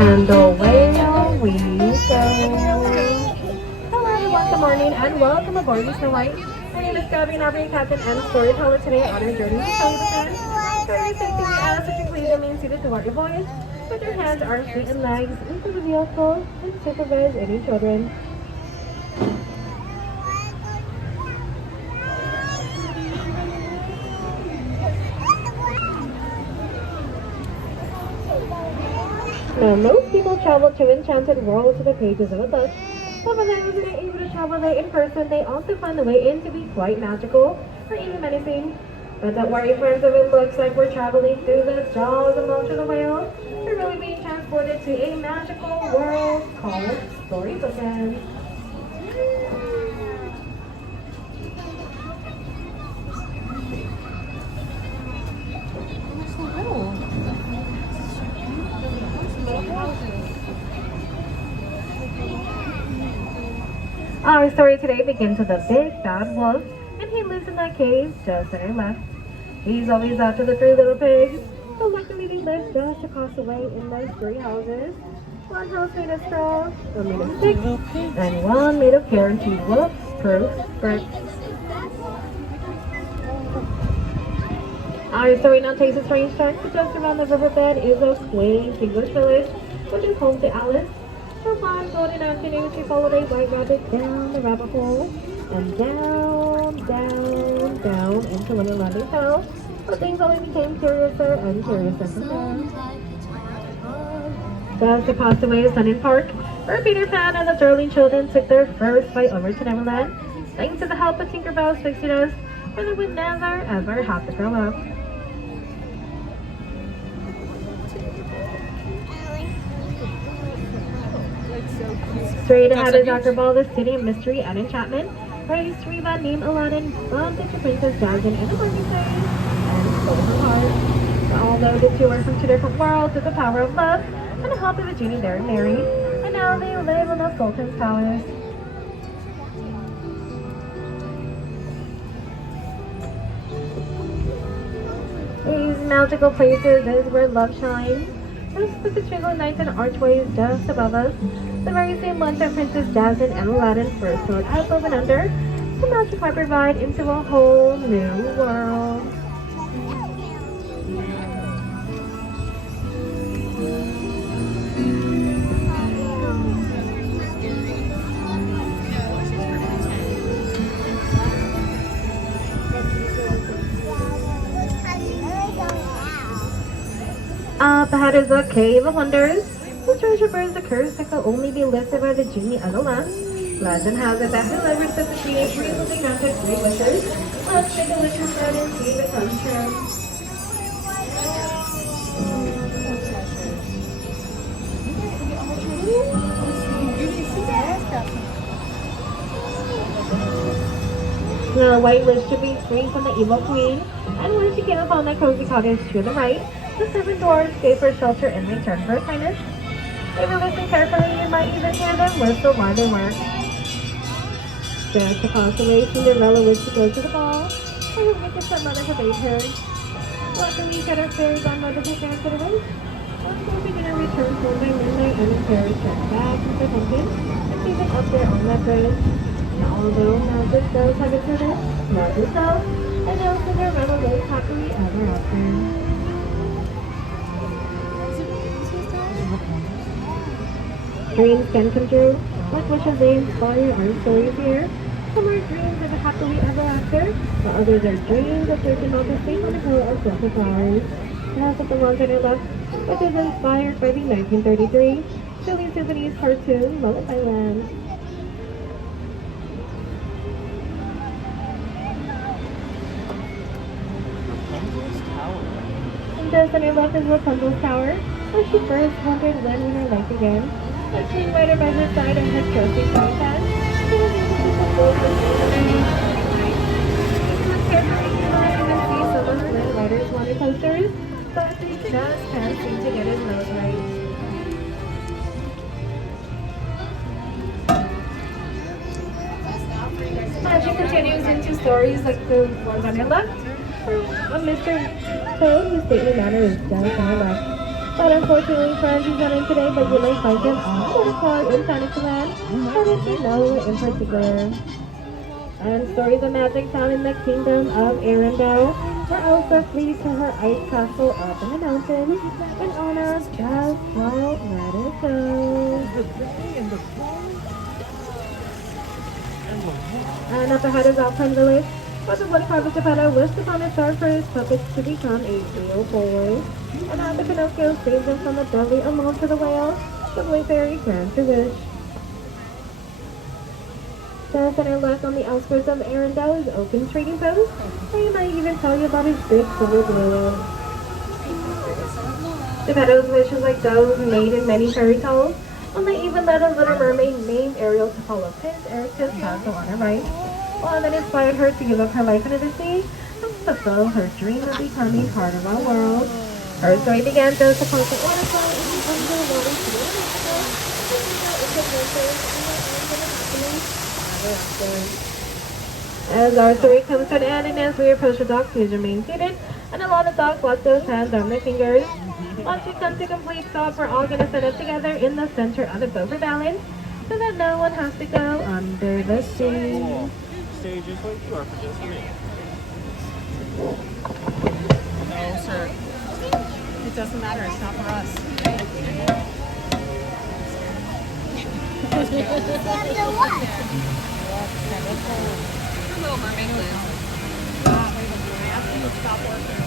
And away we go. Hello everyone, good morning and welcome aboard the Snow White. My name is Gabby and I'll be your captain and storyteller today on our journey to Tangled-themed. During the safety, we ask that you please remain seated throughout your voyage with your hands, arms, feet, and legs into the vehicle and supervise any children. Now, most people travel to enchanted worlds to the pages of a book, but for those who are able to travel there in person, they also find the way in to be quite magical or even menacing. But don't worry, friends, if it looks like we're traveling through the jaws of Monster the Whale, we're really being transported to a magical world called Storybook. Our story today begins with a big bad wolf, and he lives in that cave just to our left. He's always after the three little pigs, but luckily they live just across the way in those three houses. One house made of straw, one made of sticks, and one made of guaranteed wolf-proof bricks. Our story now takes a strange turn, but just around the riverbed is a quaint English village, which is home to Alice. For one golden afternoon, she followed a white rabbit down the rabbit hole, and down into Little Landing Fell, but things only became curiouser and curiouser from there. Just across the way is Sun Park, where Peter Pan and the darling children took their first flight over to Neverland, thanks to the help of Tinkerbell's pixie dust, and they would never ever have to grow up. Straight ahead is Dr. Ball, the City of Mystery and Enchantment, where a Reba named Aladdin bumped into Princess Jasmine in a bunny phase and stole her heart. But although the two are from two different worlds with the power of love and the help of a genie, they're married, and now they live in the Sultan's palace. These magical places is where love shines. Just with the twinkling lights and archways just above us, the very same ones that Princess Jasmine and Aladdin first soared up over and under, the magic might provide into a whole new world. Up ahead is a cave of wonders. The treasure bears a curse that can only be lifted by the genie of the lamp. Legend has it that whoever sets the teenage free will be granted 3 wishes. Let's take a look inside and see if it comes true. Snow White wished to be free from the evil queen, and when she came upon that cozy cottage to the right, the 7 dwarves gave her shelter in return for her kindness. If you listen carefully, you might even hear them whistle while they work. Just across the way, Cinderella wished to go to the ball, but her wicked stepmother forbade her. Luckily, she had her fairy godmother who granted her wish. Once they begin to return home by midnight, and the fairies turned back to their pumpkin and leave it up there on that bridge. Now, although magic does have its limits, love itself, and now Cinderella lives happily ever after. Dreams can come true. What wishes they inspire our stories here? Some are dreams of a happily ever after, while others are dreams of searching out the safe on a hill of silver flowers. And that's what the ones on your left, which is inspired by the 1933 Silly Symphony's cartoon Lullaby Land. And just on your left is Rapunzel's tower, where she first wondered when would her life begin. With Flynn Rider by her side and her trusty frying pan, she was able to compose her story. Look carefully, you might even see some of Flynn Rider's wanted posters, but they just can't seem to get his nose right. Magic continues into stories like the ones on your left, or a Mr. Toad whose stately manner is just on our left. But unfortunately, friends, he's not in today, but you may find him on the card in Fantasyland, and if you know in particular. And stories of magic found in the kingdom of Arendelle, where Elsa flees to her ice castle up in the mountains in honor of just wild Rapunzel. And up ahead is Alpine Village, where the wood carver Geppetto wished upon a star for his puppets to become a real boy. And after Pinocchio saved them from the deadly alone for the whale, the Blue Fairy grants a wish. The center left on the outskirts of Arendelle is Oaken's trading post, and he might even tell you about his big silver whale. Geppetto's wish is like those made in many fairy tales, and they even led a little mermaid named Ariel to follow Prince Eric's castle on her right, while that inspired her to give up her life under the sea and fulfill her dream of becoming part of our world. Her story began just upon the waterfall in the underwater sea of Mexico, as our story comes to an end and as we approach the dock, please remain seated and allow the dock watch those hands on their fingers. Once we come to complete stop, we're all going to set up together in the center of the boat for balance so that no one has to go under the sea. Stay just like you are for just a minute. No, sir. It doesn't matter. It's not for us. Little Mermaid Liz. I asked him to stop working.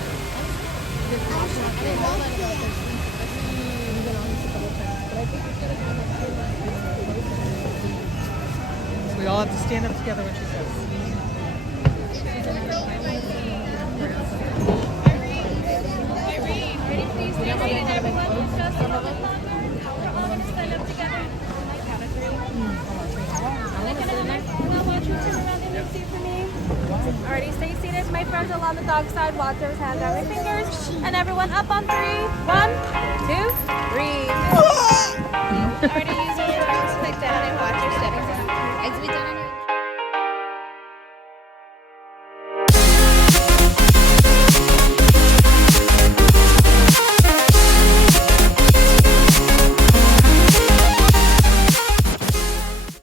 So we all have to stand up together when she says. Ready, please stand seated, everyone. Just a moment longer. We're all going to stand up together. Count of three. Look at it. Now watch you turn around and see for me. Alrighty, stay seated. My friends along the dog side, watch those hands on their fingers. And everyone up on three. 1, 2, 3. Alrighty,